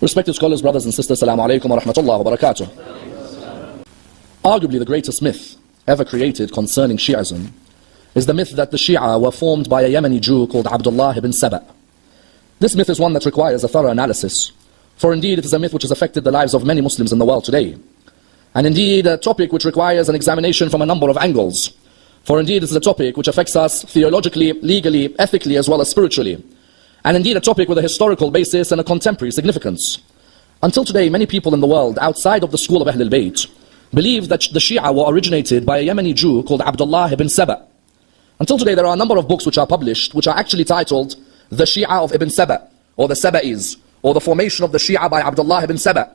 Respected scholars, brothers and sisters, Assalamu alaikum wa rahmatullah wa barakatuh. Arguably the greatest myth ever created concerning Shi'ism is the myth that the Shi'a were formed by a Yemeni Jew called Abdullah ibn Saba. This myth is one that requires a thorough analysis, for indeed it is a myth which has affected the lives of many Muslims in the world today. And indeed a topic which requires an examination from a number of angles. For indeed it is a topic which affects us theologically, legally, ethically, as well as spiritually. And indeed a topic with a historical basis and a contemporary significance. Until today, many people in the world outside of the school of Ahlul Bayt believe that the Shi'a were originated by a Yemeni Jew called Abdullah ibn Saba. Until today, there are a number of books which are published which are actually titled The Shi'a of Ibn Saba, or the Saba'is, or the formation of the Shi'a by Abdullah ibn Saba.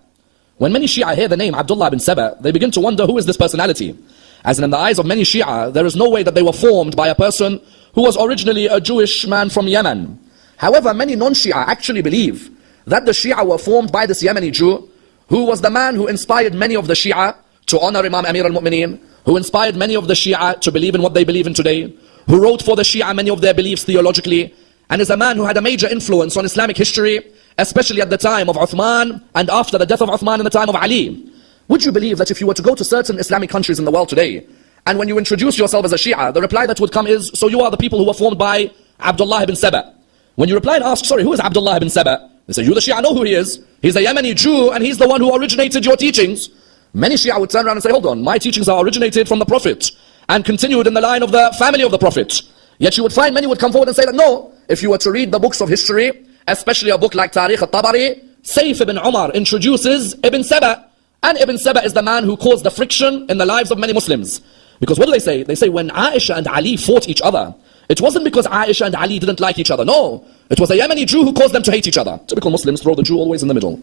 When many Shi'a hear the name Abdullah ibn Saba, they begin to wonder, who is this personality? As in the eyes of many Shi'a, there is no way that they were formed by a person who was originally a Jewish man from Yemen. However, many non-Shi'a actually believe that the Shi'a were formed by this Yemeni Jew, who was the man who inspired many of the Shi'a to honor Imam Amir al-Mu'mineen, who inspired many of the Shi'a to believe in what they believe in today, who wrote for the Shi'a many of their beliefs theologically, and is a man who had a major influence on Islamic history, especially at the time of Uthman and after the death of Uthman in the time of Ali. Would you believe that if you were to go to certain Islamic countries in the world today, and when you introduce yourself as a Shi'a, the reply that would come is, so you are the people who were formed by Abdullah ibn Saba. When you reply and ask, sorry, who is Abdullah ibn Saba? They say, you the Shi'a know who he is. He's a Yemeni Jew and he's the one who originated your teachings. Many Shi'a would turn around and say, hold on, my teachings are originated from the Prophet and continued in the line of the family of the Prophet. Yet you would find many would come forward and say that no, if you were to read the books of history, especially a book like Tariq al-Tabari, Saif ibn Umar introduces Ibn Saba. And Ibn Saba is the man who caused the friction in the lives of many Muslims. Because what do they say? They say when Aisha and Ali fought each other, it wasn't because Aisha and Ali didn't like each other. No, it was a Yemeni Jew who caused them to hate each other. Typical Muslims throw the Jew always in the middle.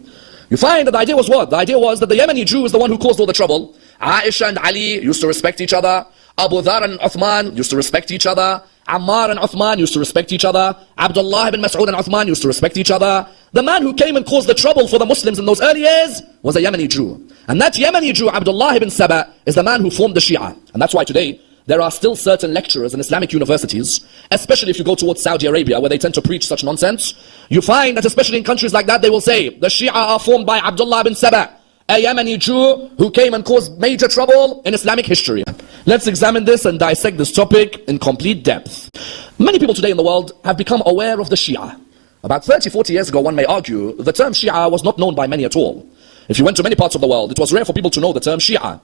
You find that the idea was what? The idea was that the Yemeni Jew is the one who caused all the trouble. Aisha and Ali used to respect each other. Abu Dhar and Uthman used to respect each other. Ammar and Uthman used to respect each other. Abdullah ibn Mas'ud and Uthman used to respect each other. The man who came and caused the trouble for the Muslims in those early years was a Yemeni Jew. And that Yemeni Jew, Abdullah ibn Saba, is the man who formed the Shi'a. And that's why today, there are still certain lecturers in Islamic universities, especially if you go towards Saudi Arabia, where they tend to preach such nonsense. You find that especially in countries like that, they will say, the Shi'a are formed by Abdullah ibn Saba, a Yemeni Jew who came and caused major trouble in Islamic history. Let's examine this and dissect this topic in complete depth. Many people today in the world have become aware of the Shi'a. About 30, 40 years ago, one may argue, the term Shi'a was not known by many at all. If you went to many parts of the world, it was rare for people to know the term Shi'a.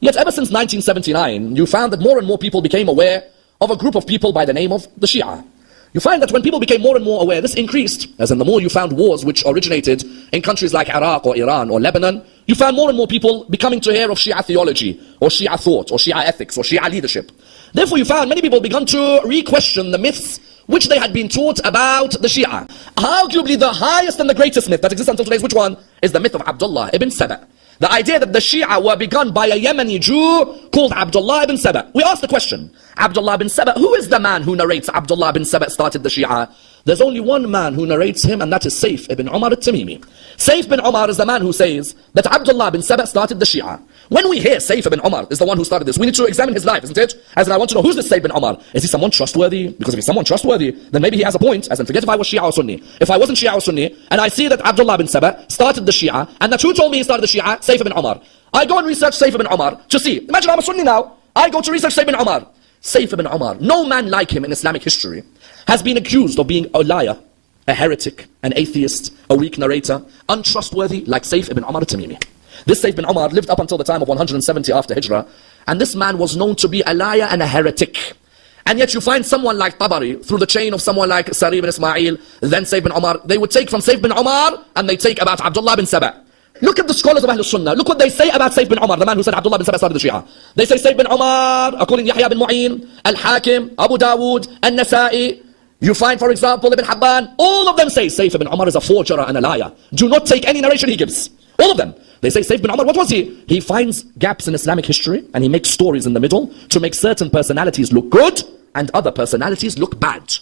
Yet ever since 1979, you found that more and more people became aware of a group of people by the name of the Shi'a. You find that when people became more and more aware, this increased, as in the more you found wars which originated in countries like Iraq or Iran or Lebanon, you found more and more people becoming to hear of Shi'a theology, or Shi'a thought, or Shi'a ethics, or Shi'a leadership. Therefore you found many people began to re-question the myths which they had been taught about the Shi'a. Arguably the highest and the greatest myth that exists until today is which one? Is the myth of Abdullah ibn Saba. The idea that the Shi'a were begun by a Yemeni Jew called Abdullah ibn Saba. We ask the question, Abdullah ibn Saba, who is the man who narrates Abdullah ibn Saba started the Shi'a? There's only one man who narrates him, and that is Saif ibn Umar al-Tamimi. Saif ibn Umar is the man who says that Abdullah ibn Saba started the Shi'a. When we hear Saif ibn Umar is the one who started this, we need to examine his life, isn't it? As in, I want to know, who's this Saif ibn Umar? Is he someone trustworthy? Because if he's someone trustworthy, then maybe he has a point. As in, forget if I was Shi'a or Sunni. If I wasn't Shi'a or Sunni, and I see that Abdullah ibn Saba started the Shi'a, and that who told me he started the Shi'a? Saif ibn Umar. I go and research Saif ibn Umar to see. Imagine I'm a Sunni now. I go to research Saif ibn Umar. Saif ibn Umar, no man like him in Islamic history has been accused of being a liar, a heretic, an atheist, a weak narrator, untrustworthy like Saif ibn Umar al-Tamimi. This Saif ibn Umar lived up until the time of 170 after Hijrah, and this man was known to be a liar and a heretic. And yet you find someone like Tabari, through the chain of someone like Sari ibn Ismail, then Saif ibn Umar, they would take from Saif ibn Umar, and they take about Abdullah ibn Saba. Look at the scholars of Ahlul Sunnah. Look what they say about Saif bin Umar, the man who said Abdullah bin Saba started the Shia. They say Saif bin Umar, according to Yahya bin Mu'in, Al-Hakim, Abu Dawood, An-Nasa'i. You find, for example, Ibn Habban, all of them say Saif bin Umar is a forger and a liar. Do not take any narration he gives. All of them. They say Saif bin Umar, what was he? He finds gaps in Islamic history and he makes stories in the middle to make certain personalities look good and other personalities look bad.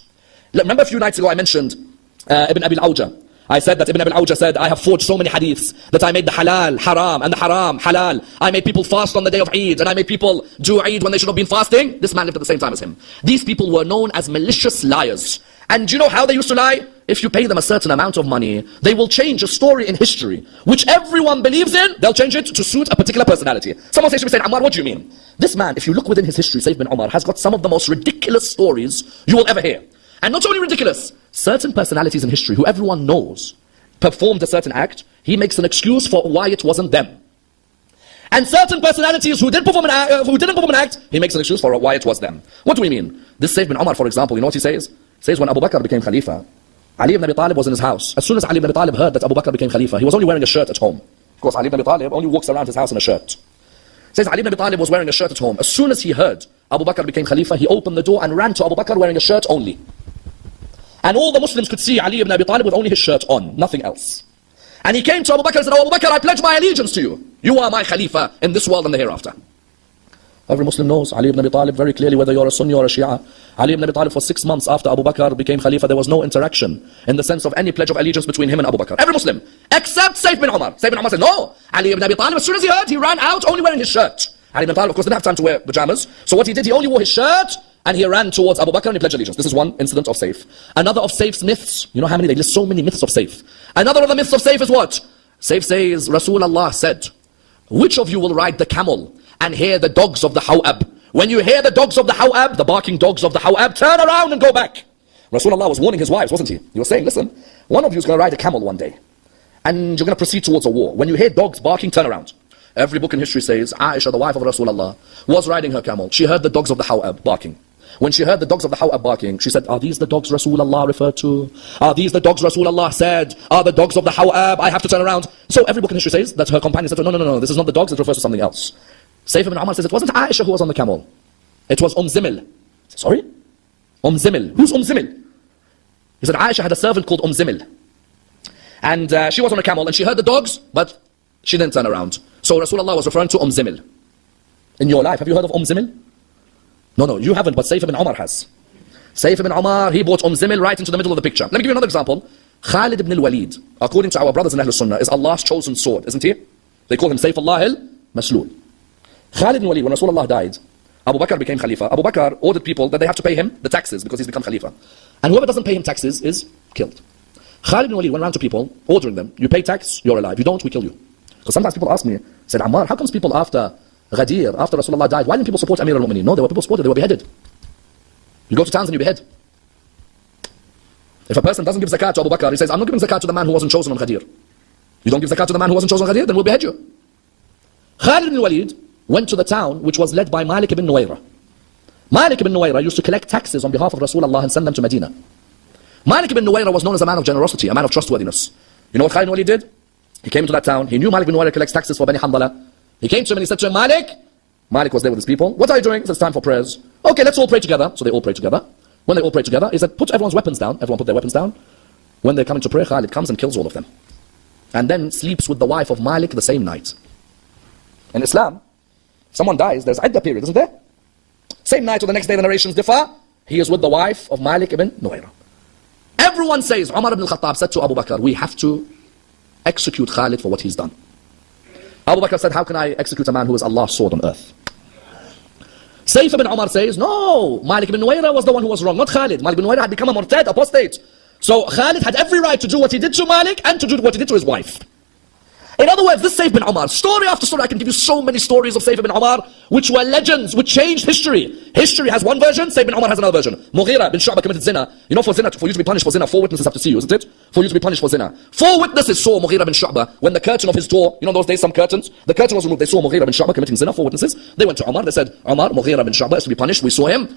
Remember a few nights ago I mentioned Ibn Abi al-Awja. I said that Ibn Abi al-Awja said, I have forged so many hadiths that I made the halal haram and the haram halal. I made people fast on the day of Eid and I made people do Eid when they should have been fasting. This man lived at the same time as him. These people were known as malicious liars. And do you know how they used to lie? if you pay them a certain amount of money, they will change a story in history, which everyone believes in, they'll change it to suit a particular personality. Someone says to me, saying, Ammar, what do you mean? This man, if you look within his history, Saif bin Umar, has got some of the most ridiculous stories you will ever hear. And not only ridiculous, certain personalities in history who everyone knows performed a certain act, he makes an excuse for why it wasn't them. And certain personalities who didn't perform an act, he makes an excuse for why it was them. What do we mean? This Saif bin Umar, for example, you know what he says? He says when Abu Bakr became Khalifa, Ali ibn Abi Talib was in his house. As soon as Ali ibn Abi Talib heard that Abu Bakr became Khalifa, he was only wearing a shirt at home. Of course, Ali ibn Abi Talib only walks around his house in a shirt. He says Ali ibn Abi Talib was wearing a shirt at home. As soon as he heard Abu Bakr became Khalifa, he opened the door and ran to Abu Bakr wearing a shirt only. And all the Muslims could see Ali ibn Abi Talib with only his shirt on, nothing else. And he came to Abu Bakr and said, "Oh, Abu Bakr, I pledge my allegiance to you. You are my Khalifa in this world and the hereafter." Every Muslim knows Ali ibn Abi Talib very clearly, whether you're a Sunni or a Shi'a. Ali ibn Abi Talib for 6 months after Abu Bakr became Khalifa, there was no interaction in the sense of any pledge of allegiance between him and Abu Bakr. Every Muslim, except Saif bin Umar. Saif bin Umar said, no, Ali ibn Abi Talib, as soon as he heard, he ran out only wearing his shirt. Ali ibn Abi Talib, of course, didn't have time to wear pajamas. So what he did, he only wore his shirt and he ran towards Abu Bakr and he pledged allegiance. This is one incident of Saif. Another of Saif's myths, you know how many, they list so many myths of Saif. Another of the myths of Saif is what? Saif says, Rasulullah said, which of you will ride the camel and hear the dogs of the Hawab? When you hear the dogs of the Hawab, the barking dogs of the Hawab, turn around and go back. Rasulullah was warning his wives, wasn't he? He was saying, listen, one of you is going to ride a camel one day and you're going to proceed towards a war. When you hear dogs barking, turn around. Every book in history says, Aisha, the wife of Rasulullah, was riding her camel. She heard the dogs of the Hawab barking. When she heard the dogs of the Hawab barking, she said, are these the dogs Rasulullah referred to? Are these the dogs Rasulullah said? Are the dogs of the Hawab? I have to turn around. So every book in history says that her companion said, no, this is not the dogs, it refers to something else. Saif ibn Umar says, it wasn't Aisha who was on the camel. It was Zimil. Sorry? Zimil. Who's Zimil? He said, Aisha had a servant called Zimil. And she was on a camel and she heard the dogs, but she didn't turn around. So Rasulullah was referring to Zimil. In your life, have you heard of Zimil? No, you haven't, but Saif ibn Umar has. Saif ibn Umar, he brought Zimil right into the middle of the picture. Let me give you another example. Khalid ibn al-Walid, according to our brothers in Ahlul Sunnah, is Allah's chosen sword, isn't he? They call him Saif Allah al-Maslul. Khalid ibn Walid, when Rasulullah died, Abu Bakr became Khalifa. Abu Bakr ordered people that they have to pay him the taxes because he's become Khalifa. And whoever doesn't pay him taxes is killed. Khalid ibn Walid went around to people, ordering them, you pay tax, you're alive. You don't, we kill you. Because sometimes people ask me, said, Ammar, how comes people after Ghadir, after Rasulullah died, why didn't people support Amir al-Mu'mineen? No, there were people supported, they were beheaded. You go to towns and you behead. If a person doesn't give zakat to Abu Bakr, he says, I'm not giving zakat to the man who wasn't chosen on Ghadir. You don't give zakat to the man who wasn't chosen on Ghadir, then we'll behead you. Khalid ibn Walid went to the town which was led by Malik ibn Nuwayra. Malik ibn Nuwayra used to collect taxes on behalf of Rasulullah and send them to Medina. Malik ibn Nuwayra was known as a man of generosity, a man of trustworthiness. You know what Khalid ibn Walid did? He came to that town, he knew Malik ibn Nuwayra collects taxes for Bani Hanbala. He came to him and he said to him, Malik was there with his people. What are you doing? He said, it's time for prayers. Okay, let's all pray together. So they all prayed together. When they all prayed together, he said, put everyone's weapons down. Everyone put their weapons down. When they come into prayer, Khalid comes and kills all of them. And then sleeps with the wife of Malik the same night. In Islam, if someone dies, there's iddah period, isn't there? Same night or the next day, the narrations differ. He is with the wife of Malik ibn Nuwayra. Everyone says, Umar ibn al-Khattab said to Abu Bakr, we have to execute Khalid for what he's done. Abu Bakr said, how can I execute a man who is Allah's sword on earth? Saif ibn Umar says, no, Malik ibn Nuwayra was the one who was wrong, not Khalid. Malik ibn Nuwayra had become a murtad, apostate. So Khalid had every right to do what he did to Malik and to do what he did to his wife. In other words, this Saif bin Umar, story after story, I can give you so many stories of Saif bin Umar, which were legends, which changed history. History has one version, Saif bin Umar has another version. Mughira bin Shu'bah committed zina. You know, for zina, for you to be punished for zina, 4 witnesses have to see you, isn't it? For you to be punished for zina. 4 witnesses saw Mughira bin Shu'bah when the curtain of his door, you know those days, some curtains, the curtain was removed, they saw Mughira bin Shu'bah committing zina, 4 witnesses. They went to Umar, they said, Umar, Mughira bin Shu'bah is to be punished, we saw him.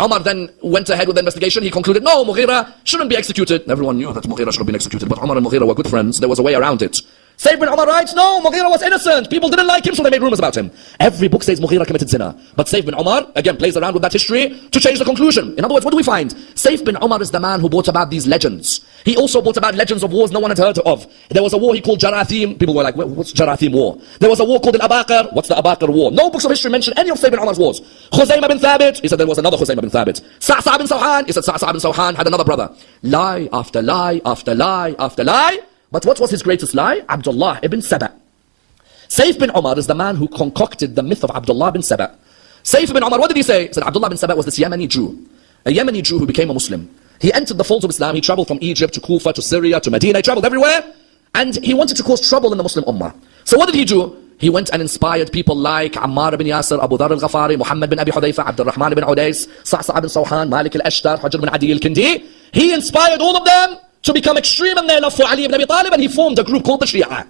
Umar then went ahead with the investigation. He concluded, no, Mughira shouldn't be executed. Everyone knew that Mughira should have been executed, but Umar and Mughira were good friends. There was a way around it. Saif bin Umar writes, no, Mughira was innocent. People didn't like him, so they made rumors about him. Every book says Mughira committed zina. But Saif bin Umar, again, plays around with that history to change the conclusion. In other words, what do we find? Saif bin Umar is the man who brought about these legends. He also brought about legends of wars no one had heard of. There was a war he called Jarathim. People were like, what's Jarathim war? There was a war called Al-Abaqir. What's the Abaqir war? No books of history mention any of Saif bin Umar's wars. Khuzaymah bin Thabit, he said there was another Khuzaymah bin Thabit. Sa'sa bin Sawhan, he said Sa'sa bin Sawhan had another brother. Lie after lie after lie after lie. But what was his greatest lie? Abdullah ibn Saba. Saif bin Umar is the man who concocted the myth of Abdullah bin Saba. Saif bin Umar, what did he say? He said Abdullah bin Saba was this Yemeni Jew. A Yemeni Jew who became a Muslim. He entered the folds of Islam. He traveled from Egypt to Kufa to Syria to Medina. He traveled everywhere. And he wanted to cause trouble in the Muslim Ummah. So what did he do? He went and inspired people like Ammar ibn Yasir, Abu Dhar al-Ghafari, Muhammad bin Abi Hudayfa, Abdurrahman ibn Udais, Sa'sa bin Sawhan, Malik al-Ashtar, Hajr bin Adi al-Kindi. He inspired all of them to become extreme in their love for Ali ibn Abi Talib, and he formed a group called the Shi'a.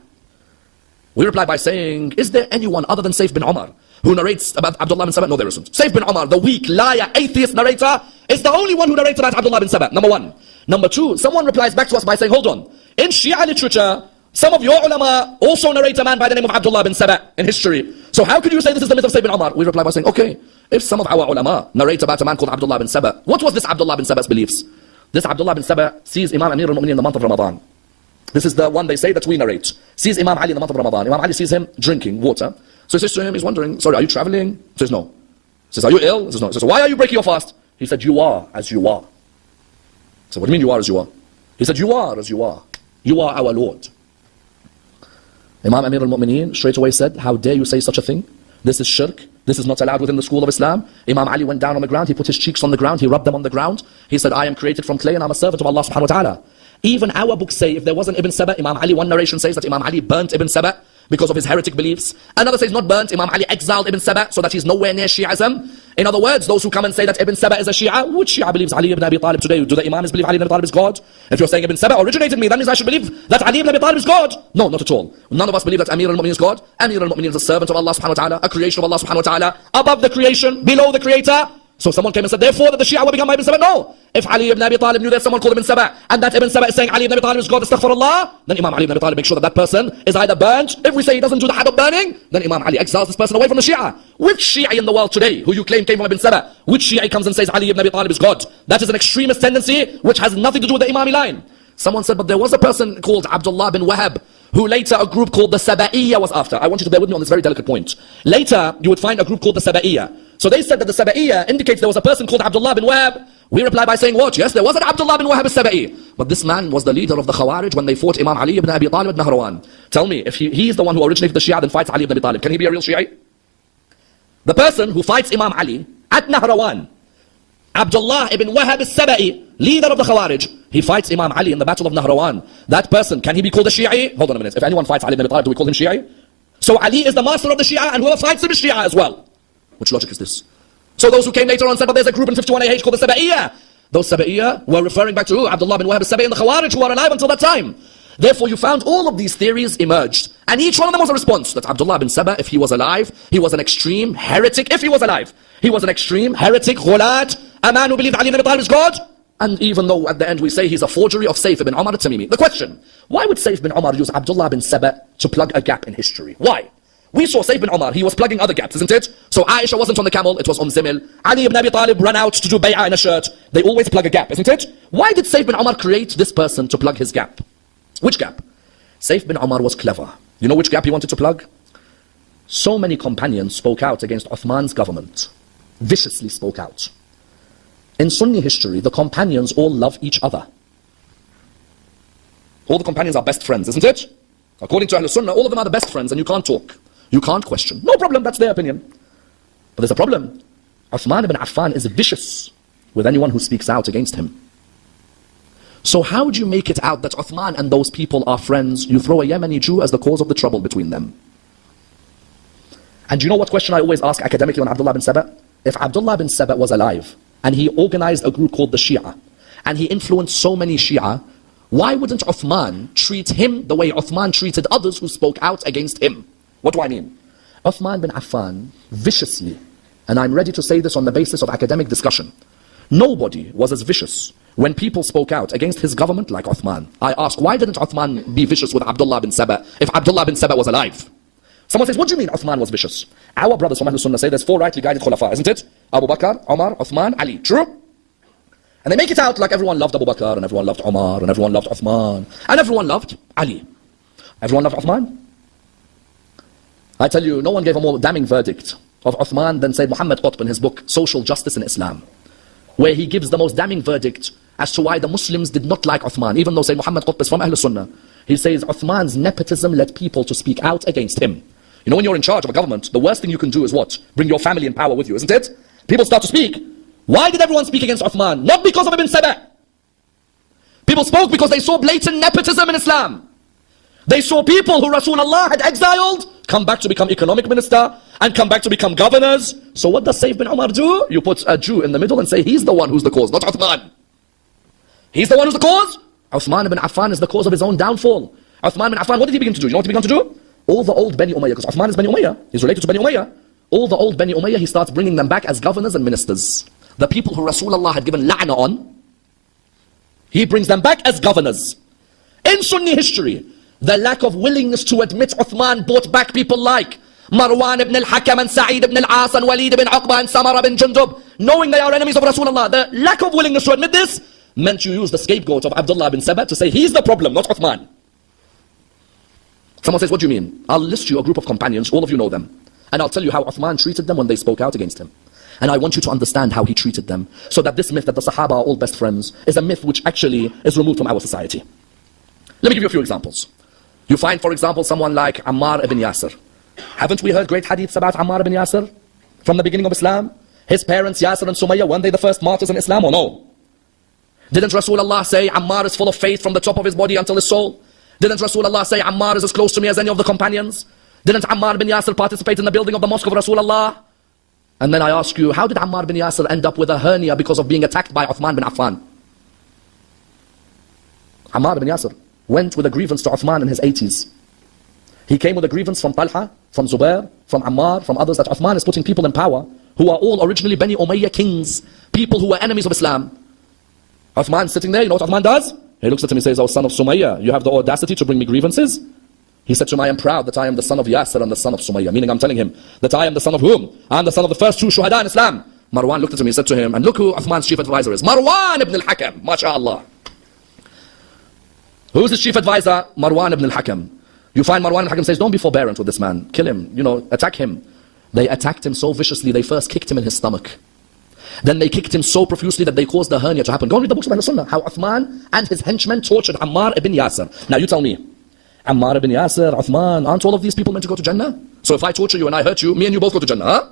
We reply by saying, is there anyone other than Saif bin Umar who narrates about Abdullah bin Saba? No, there isn't. Saif bin Umar, the weak, liar, atheist narrator, is the only one who narrates about Abdullah bin Saba, number one. Number two, someone replies back to us by saying, hold on, in Shia literature, some of your ulama also narrate a man by the name of Abdullah bin Saba in history. So how could you say this is the myth of Sayyid bin Umar? We reply by saying, okay, if some of our ulama narrate about a man called Abdullah bin Saba, what was this Abdullah bin Saba's beliefs? This Abdullah bin Saba sees Imam Amir al-Mu'minin in the month of Ramadan. This is the one they say that we narrate. Sees Imam Ali in the month of Ramadan. Imam Ali sees him drinking water. So he says to him, he's wondering, sorry, are you traveling? He says, no. He says, are you ill? He says, no. He says, why are you breaking your fast? He said, you are as you are. So what do you mean you are as you are? He said, you are as you are. You are our Lord. Imam Amir al-Mu'mineen straight away said, how dare you say such a thing? This is shirk. This is not allowed within the school of Islam. Imam Ali went down on the ground. He put his cheeks on the ground. He rubbed them on the ground. He said, I am created from clay and I'm a servant of Allah subhanahu wa ta'ala. Even our books say, if there wasn't Ibn Saba, Imam Ali, one narration says that Imam Ali burnt Ibn Saba because of his heretic beliefs. Another says not burnt, Imam Ali exiled Ibn Saba so that he's nowhere near Shi'ism. In other words, those who come and say that Ibn Saba is a Shi'a, which Shi'a believes Ali ibn Abi Talib today? Do the Imams believe Ali ibn Abi Talib is God? If you're saying Ibn Saba originated me, that means I should believe that Ali ibn Abi Talib is God. No, not at all. None of us believe that Amir al-Mu'minin is God. Amir al-Mu'minin is a servant of Allah subhanahu wa ta'ala, a creation of Allah subhanahu wa ta'ala, above the creation, below the creator. So someone came and said, therefore, that the Shia will become Ibn Saba. No. If Ali ibn Abi Talib knew there's someone called Ibn Saba, and that Ibn Saba is saying Ali ibn Abi Talib is God, astaghfirullah, then Imam Ali ibn Abi Talib makes sure that that person is either burnt. If we say he doesn't do the had of burning, then Imam Ali exiles this person away from the Shia. Which Shia in the world today, who you claim came from Ibn Saba, which Shia comes and says Ali ibn Abi Talib is God? That is an extremist tendency which has nothing to do with the Imami line. Someone said, but there was a person called Abdullah bin Wahab, who later a group called the Saba'iyya was after. I want you to bear with me on this very delicate point. Later, you would find a group called the Saba'iyya. So they said that the Saba'iyya indicates there was a person called Abdullah bin Wahab. We reply by saying what? Yes, there was an Abdullah bin Wahab al-Saba'i. But this man was the leader of the Khawarij when they fought Imam Ali ibn Abi Talib at Nahrawan. Tell me, if he is the one who originated the Shia, then fights Ali ibn Abi Talib, can he be a real Shi'i? The person who fights Imam Ali at Nahrawan, Abdullah ibn Wahab al-Saba'i, leader of the Khawarij, he fights Imam Ali in the battle of Nahrawan. That person, can he be called a Shi'i? Hold on a minute. If anyone fights Ali ibn Abi Talib, do we call him Shi'i? So Ali is the master of the Shia, and whoever fights him is Shia as well. Which logic is this? So those who came later on said, but there's a group in 51AH called the Saba'iyya. Those Saba'iyya were referring back to who? Abdullah bin Wahab al-Saba'i and the Khawarij, who were alive until that time. Therefore you found all of these theories emerged. And each one of them was a response. That Abdullah bin Saba, if he was alive, he was an extreme heretic. If he was alive, he was an extreme heretic, ghulat, a man who believed Ali ibn Abi Talib is God. And even though at the end we say he's a forgery of Saif ibn Umar al-Tamimi. The question, why would Saif bin Umar use Abdullah bin Saba to plug a gap in history? Why? We saw Saif bin Umar, he was plugging other gaps, isn't it? So Aisha wasn't on the camel, it was Zimil. Ali ibn Abi Talib ran out to do bay'ah in a shirt. They always plug a gap, isn't it? Why did Saif bin Umar create this person to plug his gap? Which gap? Saif bin Umar was clever. You know which gap he wanted to plug? So many companions spoke out against Uthman's government. Viciously spoke out. In Sunni history, the companions all love each other. All the companions are best friends, isn't it? According to Ahlul Sunnah, all of them are the best friends and you can't talk. You can't question. No problem, that's their opinion. But there's a problem. Uthman ibn Affan is vicious with anyone who speaks out against him. So how do you make it out that Uthman and those people are friends? You throw a Yemeni Jew as the cause of the trouble between them. And do you know what question I always ask academically on Abdullah bin Saba? If Abdullah bin Saba was alive and he organized a group called the Shi'a and he influenced so many Shi'a, why wouldn't Uthman treat him the way Uthman treated others who spoke out against him? What do I mean? Uthman bin Affan viciously, and I'm ready to say this on the basis of academic discussion, nobody was as vicious when people spoke out against his government like Uthman. I ask, why didn't Uthman be vicious with Abdullah bin Saba if Abdullah bin Saba was alive? Someone says, what do you mean Uthman was vicious? Our brothers from Ahlul Sunnah say there's 4 rightly guided Khulafa, isn't it? Abu Bakr, Umar, Uthman, Ali. True? And they make it out like everyone loved Abu Bakr, and everyone loved Umar, and everyone loved Uthman, and everyone loved Ali. Everyone loved Uthman? I tell you, no one gave a more damning verdict of Uthman than Sayyid Muhammad Qutb in his book, Social Justice in Islam, where he gives the most damning verdict as to why the Muslims did not like Uthman, even though Sayyid Muhammad Qutb is from Ahlul Sunnah. He says Uthman's nepotism led people to speak out against him. You know, when you're in charge of a government, the worst thing you can do is what? Bring your family in power with you, isn't it? People start to speak. Why did everyone speak against Uthman? Not because of Ibn Saba. people spoke because they saw blatant nepotism in Islam. They saw people who Rasulullah had exiled come back to become economic minister and come back to become governors. So what does Sayyid bin Umar do? You put a Jew in the middle and say he's the one who's the cause, not Uthman. He's the one who's the cause. Uthman ibn Affan is the cause of his own downfall. Uthman ibn Affan, what did he begin to do? You know what he began to do? All the old Bani Umayyah, because Uthman is Bani Umayyah, he's related to Bani Umayyah. All the old Bani Umayyah, he starts bringing them back as governors and ministers. The people who Rasulullah had given la'na on, he brings them back as governors. In Sunni history, the lack of willingness to admit Uthman brought back people like Marwan ibn al-Hakam and Sa'id ibn al-As and Walid ibn Uqba and Samara ibn Jundub, knowing they are enemies of Rasulullah. The lack of willingness to admit this meant you use the scapegoat of Abdullah ibn Saba to say he's the problem, not Uthman. Someone says, what do you mean? I'll list you a group of companions, all of you know them, and I'll tell you how Uthman treated them when they spoke out against him. And I want you to understand how he treated them, so that this myth that the Sahaba are all best friends is a myth which actually is removed from our society. Let me give you a few examples. You find, for example, someone like Ammar ibn Yasir. Haven't we heard great hadiths about Ammar ibn Yasir from the beginning of Islam? His parents, Yasir and Sumayya, weren't they the first martyrs in Islam or no? Didn't Rasulullah say Ammar is full of faith from the top of his body until his soul? Didn't Rasulullah say Ammar is as close to me as any of the companions? Didn't Ammar ibn Yasir participate in the building of the mosque of Rasulullah? And then I ask you, how did Ammar ibn Yasir end up with a hernia because of being attacked by Uthman bin Affan? Ammar ibn Yasir went with a grievance to Uthman in his 80s. He came with a grievance from Talha, from Zubair, from Ammar, from others, that Uthman is putting people in power who are all originally Bani Umayyah kings, people who were enemies of Islam. Uthman sitting there, you know what Uthman does? He looks at him and says, "Oh, son of Sumayya, you have the audacity to bring me grievances?" He said to him, "I am proud that I am the son of Yasir and the son of Sumayya," meaning I'm telling him that I am the son of whom? I am the son of the first two shuhada in Islam. Marwan looked at him, he said to him, and look who Uthman's chief advisor is. Marwan ibn al-Hakam, mashallah. Who's his chief advisor? Marwan ibn al-Hakam. You find Marwan ibn al-Hakam says, don't be forbearant with this man. Kill him, attack him. They attacked him so viciously, they first kicked him in his stomach. Then they kicked him so profusely that they caused the hernia to happen. Go and read the books of Ahl Sunnah, how Uthman and his henchmen tortured Ammar ibn Yasir. Now you tell me, Ammar ibn Yasir, Uthman, aren't all of these people meant to go to Jannah? So if I torture you and I hurt you, me and you both go to Jannah, huh?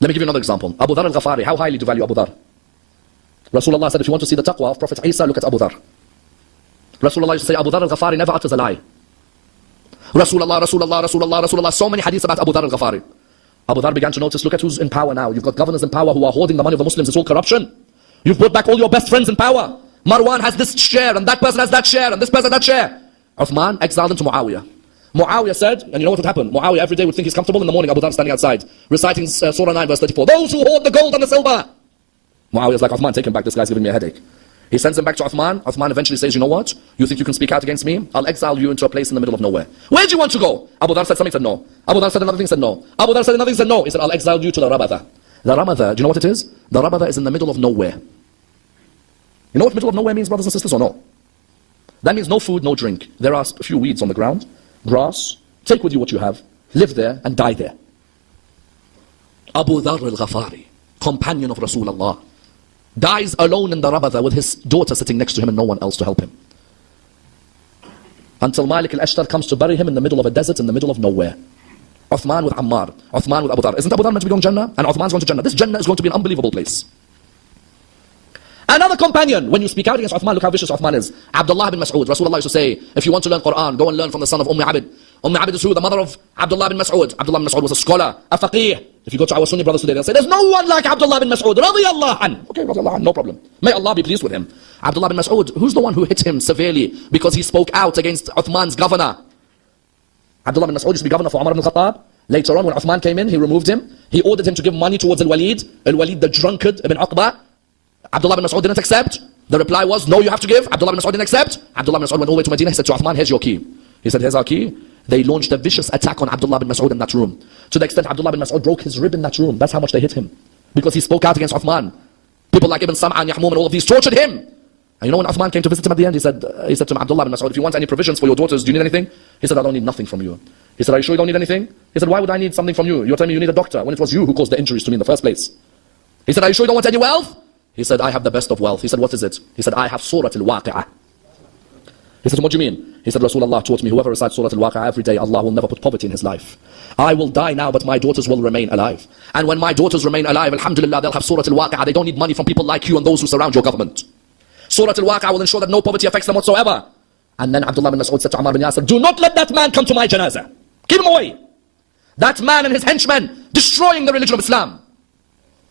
Let me give you another example. Abu Dhar al-Ghafari, how highly do you value Abu Dhar? Rasulullah said, if you want to see the taqwa of Prophet Isa, look at Abu Dhar. Rasulullah used to say, Abu Dhar al-Ghafari never utters a lie. Rasulullah, so many hadiths about Abu Dhar al-Ghafari. Abu Dhar began to notice, look at who's in power now. You've got governors in power who are hoarding the money of the Muslims. It's all corruption. You've brought back all your best friends in power. Marwan has this share, and that person has that share, and this person has that share. Uthman exiled him to Muawiyah. Muawiyah said, and you know what would happen? Muawiyah every day would think he's comfortable. In the morning, Abu Dhar standing outside, reciting Surah 9 verse 34. Those who hoard the gold and the silver. Muawiyah's like, Uthman, take him back. This guy's giving me a headache. He sends him back to Uthman. Uthman eventually says, you know what? You think you can speak out against me? I'll exile you into a place in the middle of nowhere. Where do you want to go? Abu Dhar said something, said no. Abu Dhar said another thing, said no. Abu Dhar said another thing, said no. He said, I'll exile you to the Rabada. The Rabada, do you know what it is? The Rabada is in the middle of nowhere. You know what middle of nowhere means, brothers and sisters, or no? That means no food, no drink. There are a few weeds on the ground, grass. Take with you what you have, live there and die there. Abu Dhar al-Ghafari, companion of Rasulullah, dies alone in the Rabada with his daughter sitting next to him and no one else to help him. Until Malik al-Ashtar comes to bury him in the middle of a desert, in the middle of nowhere. Uthman with Ammar, Uthman with Abu Dhar. Isn't Abu Dhar meant to be going to Jannah? And Uthman's going to Jannah. This Jannah is going to be an unbelievable place. Another companion, when you speak out against Uthman, look how vicious Uthman is. Abdullah bin Mas'ud. Rasulullah used to say, if you want to learn Quran, go and learn from the son of Abid. Abid is who? The mother of Abdullah bin Mas'ud. Abdullah bin Mas'ud was a scholar, a faqih. If you go to our Sunni brothers today, they'll say, there's no one like Abdullah bin Mas'ud. Radiyallahu an. Okay, radiyallahu an, no problem. May Allah be pleased with him. Abdullah bin Mas'ud, who's the one who hit him severely because he spoke out against Uthman's governor? Abdullah bin Mas'ud used to be governor for Umar ibn Khattab. Later on, when Uthman came in, he removed him. He ordered him to give money towards Al-Walid. Al-Walid, the drunkard, ibn Uqba. Abdullah bin Mas'ud didn't accept. The reply was, no, you have to give. Abdullah bin Mas'ud didn't accept. Abdullah bin Mas'ud went all the way to Medina. He said to Uthman, here's your key. He said, here's our key. They launched a vicious attack on Abdullah bin Mas'ud in that room. To the extent Abdullah bin Mas'ud broke his rib in that room. That's how much they hit him. Because he spoke out against Uthman. People like Ibn Sam'a and Yahmum and all of these tortured him. And you know when Uthman came to visit him at the end, he said to him, Abdullah bin Mas'ud, if you want any provisions for your daughters, do you need anything? He said, I don't need nothing from you. He said, are you sure you don't need anything? He said, why would I need something from you? You're telling me you need a doctor when it was you who caused the injuries to me in the first place. He said, are you sure you don't want any wealth? He said, I have the best of wealth. He said, what is it? He said, I have Surah Al-Waqi'ah. He said, what do you mean? He said, Rasulullah taught me, whoever recites Surah Al-Waqi'ah every day, Allah will never put poverty in his life. I will die now, but my daughters will remain alive. And when my daughters remain alive, alhamdulillah, they'll have Surah Al-Waqi'ah. They don't need money from people like you and those who surround your government. Surah Al-Waqi'ah will ensure that no poverty affects them whatsoever. And then Abdullah bin Mas'ud said to Ammar bin Yasir, do not let that man come to my janazah. Keep him away. That man and his henchmen destroying the religion of Islam.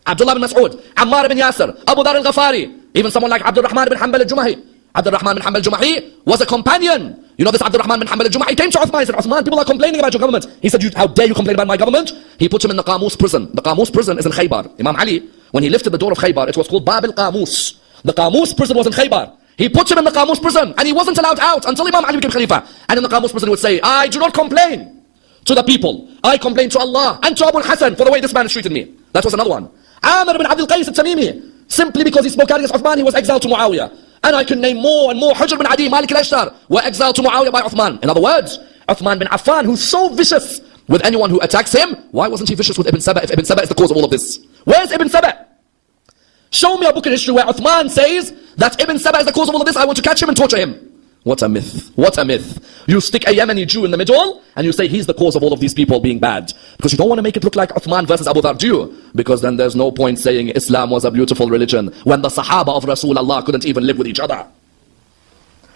Abdullah bin Mas'ud, Ammar bin Yasir, Abu Dhar al-Ghafari, even someone like Abdurrahman bin Hanbal al-Jumahi. Abdurrahman bin Hanbal al-Jumahi was a companion. You know this Abdurrahman bin Hanbal al-Jumahi came to Uthman and said, Uthman, people are complaining about your government. He said, how dare you complain about my government? He put him in the Qamus prison. The Qamus prison is in Khaybar. Imam Ali, when he lifted the door of Khaybar, it was called Bab al-Qamus. The Qamus prison was in Khaybar. He put him in the Qamus prison and he wasn't allowed out until Imam Ali became Khalifa. And in the Qamus prison he would say, I do not complain to the people. I complain to Allah and to Abu al-Hasan for the way this man has treated me. That was another one. Amr bin Abdul Qais al-Tamimi, simply because he spoke out against Uthman, he was exiled to Muawiyah. And I can name more and more. Hujr bin Adi, Malik al-Ashtar were exiled to Muawiyah by Uthman. In other words, Uthman bin Affan, who's so vicious with anyone who attacks him, why wasn't he vicious with Ibn Saba if Ibn Saba is the cause of all of this? Where's Ibn Saba? Show me a book in history where Uthman says that Ibn Saba is the cause of all of this. I want to catch him and torture him. What a myth. What a myth. You stick a Yemeni Jew in the middle and you say he's the cause of all of these people being bad. Because you don't want to make it look like Uthman versus Abu Dhar, do you? Because then there's no point saying Islam was a beautiful religion when the Sahaba of Rasulullah couldn't even live with each other.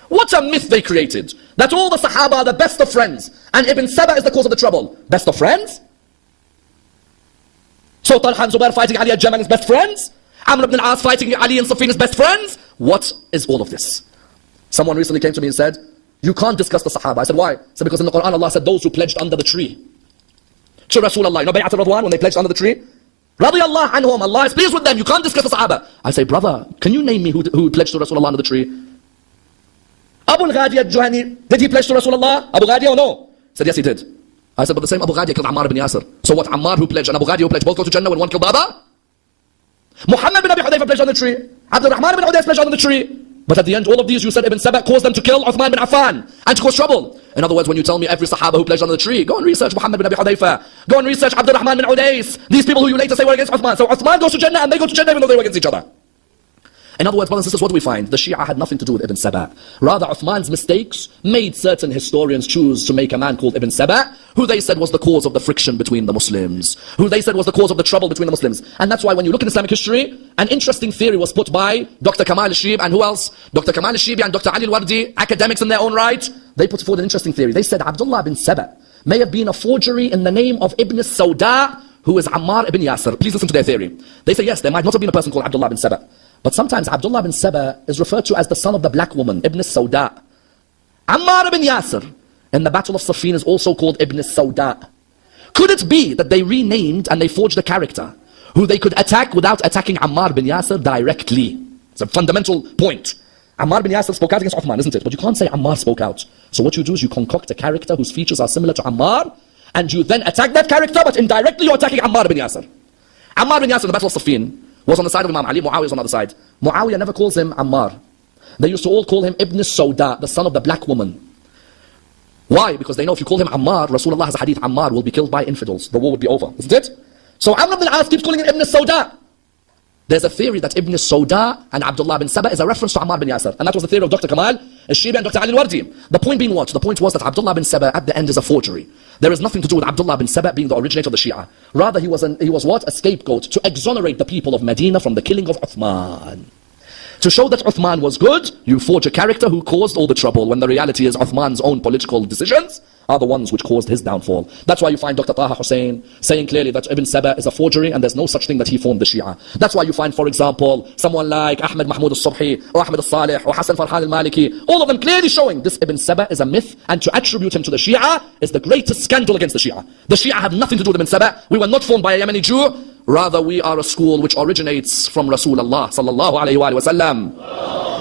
What a myth they created. That all the Sahaba are the best of friends and Ibn Saba is the cause of the trouble. Best of friends? So Talha and Zubair fighting Ali al-Jamal is best friends? Amr ibn al-As fighting Ali and Safin is best friends? What is all of this? Someone recently came to me and said, you can't discuss the Sahaba. I said, why? He said, because in the Quran Allah said those who pledged under the tree. To Rasulullah, you know Bay'at al-Radwan when they pledged under the tree? Radiyallahu anhum, Allah is pleased with them, you can't discuss the Sahaba. I say, brother, can you name me who pledged to Rasulullah under the tree? Abu al-Ghadi al-Juhani, did he pledge to Rasulullah? Abu Ghadi or no? He said, yes he did. I said, but the same Abu Ghadi killed Ammar ibn Yasir. So what, Ammar who pledged and Abu Ghadi who pledged both go to Jannah when one killed the other? Muhammad bin Abi Hudayfa pledged on the tree. Abdurrahman bin Udais pledged on the tree. But at the end, all of these, you said Ibn Saba caused them to kill Uthman bin Affan and to cause trouble. In other words, when you tell me every Sahaba who pledged on the tree, go and research Muhammad bin Abi Hudayfa. Go and research Abdurrahman bin Udais. These people who you later say were against Uthman. So Uthman goes to Jannah and they go to Jannah even though they were against each other. In other words, brothers and sisters, what do we find? The Shia had nothing to do with Ibn Saba. Rather, Uthman's mistakes made certain historians choose to make a man called Ibn Saba, who they said was the cause of the friction between the Muslims, who they said was the cause of the trouble between the Muslims. And that's why when you look in Islamic history, an interesting theory was put by Dr. Kamal al-Shib and who else? Dr. Kamal al-Shibi and Dr. Ali al-Wardi, academics in their own right. They put forward an interesting theory. They said Abdullah bin Saba may have been a forgery in the name of Ibn Sauda, who is Ammar ibn Yasir. Please listen to their theory. They say yes, there might not have been a person called Abdullah bin Saba. But sometimes Abdullah bin Saba is referred to as the son of the black woman, Ibn Sauda. Ammar ibn Yasir in the Battle of Siffin is also called Ibn Sauda. Could it be that they renamed and they forged a character who they could attack without attacking Ammar bin Yasir directly? It's a fundamental point. Ammar bin Yasir spoke out against Uthman, isn't it? But you can't say Ammar spoke out. So what you do is you concoct a character whose features are similar to Ammar, and you then attack that character, but indirectly you're attacking Ammar bin Yasir. Ammar bin Yasir in the Battle of Siffin was on the side of Imam Ali, Muawiyah was on the other side. Muawiyah never calls him Ammar. They used to all call him Ibn Sauda, the son of the black woman. Why? Because they know if you call him Ammar, Rasulullah has a hadith, Ammar will be killed by infidels. The war would be over, isn't it? So Amr ibn al-As keeps calling him Ibn Sauda. There's a theory that Ibn Sauda and Abdullah bin Saba is a reference to Ammar bin Yasir. And that was the theory of Dr. Kamal al-Shibi and Dr. Ali al-Wardi. The point being what? The point was that Abdullah bin Saba at the end is a forgery. There is nothing to do with Abdullah bin Saba being the originator of the Shia. Rather, he was what? A scapegoat to exonerate the people of Medina from the killing of Uthman. To show that Uthman was good, you forge a character who caused all the trouble, when the reality is Uthman's own political decisions are the ones which caused his downfall. That's why you find Dr. Taha Hussein saying clearly that Ibn Saba is a forgery and there's no such thing that he formed the Shia. That's why you find, for example, someone like Ahmed Mahmoud al-Subhi or Ahmed al-Salih or Hassan Farhan al-Maliki, all of them clearly showing this Ibn Saba is a myth, and to attribute him to the Shia is the greatest scandal against the Shia. The Shia have nothing to do with Ibn Saba. We were not formed by a Yemeni Jew. Rather, we are a school which originates from Rasulullah sallallahu alayhi wa sallam.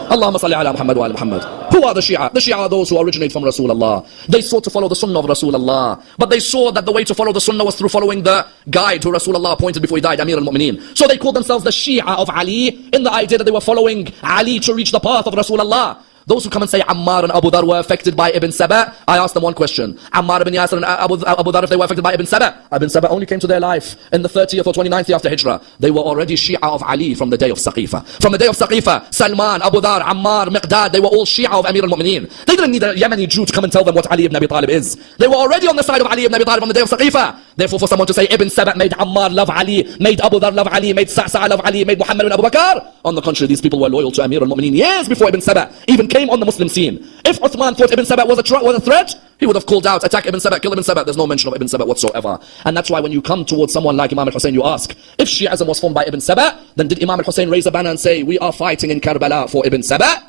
Allahumma salli ala Muhammad wa ala Muhammad. Who are the Shia? The Shia are those who originate from Rasulullah. They sought to follow the Sunnah of Rasulullah, but they saw that the way to follow the Sunnah was through following the guide who Rasulullah appointed before he died, Amir al-Mu'mineen. So they called themselves the Shia of Ali in the idea that they were following Ali to reach the path of Rasulullah. Those who come and say Ammar and Abu Dhar were affected by Ibn Saba, I ask them one question. Ammar ibn Yasir and Abu Dhar, if they were affected by Ibn Saba, Ibn Saba only came to their life in the 30th or 29th year after Hijrah. They were already Shi'a of Ali from the day of Saqifa. From the day of Saqifa, Salman, Abu Dhar, Ammar, Miqdad, they were all Shi'a of Amir al-Mu'mineen. They didn't need a Yemeni Jew to come and tell them what Ali ibn Abi Talib is. They were already on the side of Ali ibn Abi Talib on the day of Saqifa. Therefore, for someone to say Ibn Saba made Ammar love Ali, made Abu Dhar love Ali, made Sa'sa love Ali, made Muhammad ibn Abu Bakr, on the contrary, these people were loyal to Amir al-Mu'mineen years before Ibn Saba even came on the Muslim scene. If Uthman thought Ibn Saba was a threat, he would have called out, attack Ibn Saba, kill Ibn Saba. There's no mention of Ibn Saba whatsoever. And that's why when you come towards someone like Imam al-Hussein, you ask, if Shi'ism was formed by Ibn Saba, then did Imam al-Hussein raise a banner and say, we are fighting in Karbala for Ibn Saba?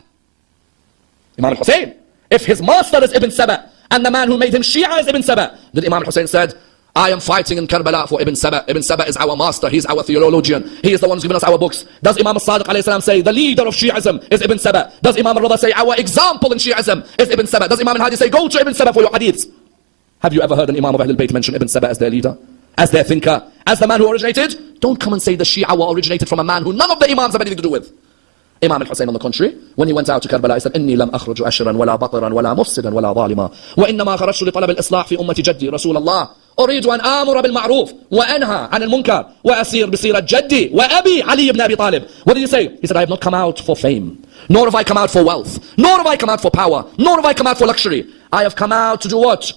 Imam al-Hussein, if his master is Ibn Saba, and the man who made him Shi'a is Ibn Saba, did Imam al-Hussein said, I am fighting in Karbala for Ibn Saba. Ibn Saba is our master. He's our theologian. He is the one who's given us our books. Does Imam al-Sadiq alayhi salam say the leader of Shi'ism is Ibn Saba? Does Imam al-Rida say our example in Shi'ism is Ibn Saba? Does Imam al-Hadi say go to Ibn Saba for your hadiths? Have you ever heard an Imam of Ahlul Bayt mention Ibn Saba as their leader, as their thinker, as the man who originated? Don't come and say the Shi'a were originated from a man who none of the Imams have anything to do with. Imam al-Hussein, on the contrary, when he went out to Karbala, he said, إني لم أخرج أشرا ولا بطرا ولا مفسدا ولا ظالما وإنما خرجت لطلب الإصلاح في أمة جدي رسول الله أريد أن آمر بالمعروف وأنهى عن المنكر وأسير بسيرة جدي وأبي علي ibn Abi Talib. What did he say? He said, I have not come out for fame, nor have I come out for wealth, nor have I come out for power, nor have I come out for luxury. I have come out to do what?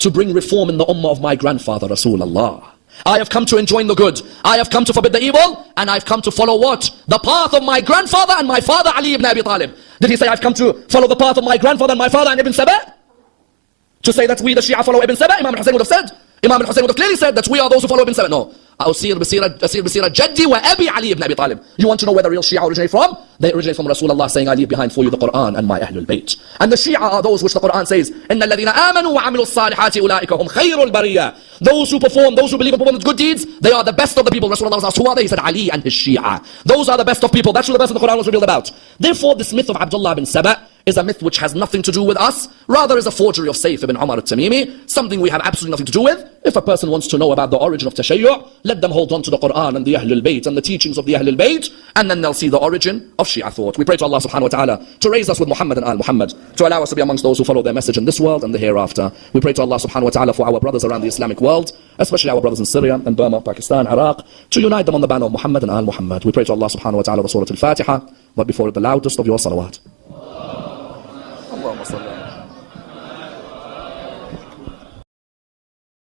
To bring reform in the ummah of my grandfather Rasulullah. I have come to enjoin the good, I have come to forbid the evil, and I've come to follow what? The path of my grandfather and my father Ali ibn Abi Talib. Did he say I've come to follow the path of my grandfather and my father and Ibn Saba? To say that we the Shia follow Ibn Saba? Imam al-Hussein would have said. Imam al-Hussein would have clearly said that we are those who follow Ibn Saba. No. أسير بسيرة جدي وأبي علي ibn Abi Talib. You want to know where the real Shia originate from? They originate from Rasulullah saying, I leave behind for you the Quran and my Ahlul Bayt. And the Shia are those which the Quran says, إن الذين آمنوا وعملوا الصالحات أولئك هم خير البرية. Those who perform, those who believe and perform good deeds, they are the best of the people. Rasulullah was asked, who are they? He said, Ali and his Shia. Those are the best of people. That's who the best of the Quran was revealed about. Therefore, this myth of Abdullah bin Saba is a myth which has nothing to do with us, rather is a forgery of Sayf ibn Umar al-Tamimi, something we have absolutely nothing to do with. If a person wants to know about the origin of Tashayyu', let them hold on to the Quran and the Ahlul Bayt and the teachings of the Ahlul Bayt, and then they'll see the origin of Shia thought. We pray to Allah subhanahu wa ta'ala to raise us with Muhammad and al-Muhammad, to allow us to be amongst those who follow their message in this world and the hereafter. We pray to Allah subhanahu wa ta'ala for our brothers around the Islamic world, especially our brothers in Syria and Burma, Pakistan, Iraq, to unite them on the banner of Muhammad and al-Muhammad. We pray to Allah subhanahu wa ta'ala the Surah al-Fatiha, but before it the loudest of your salawat. اللهم صل على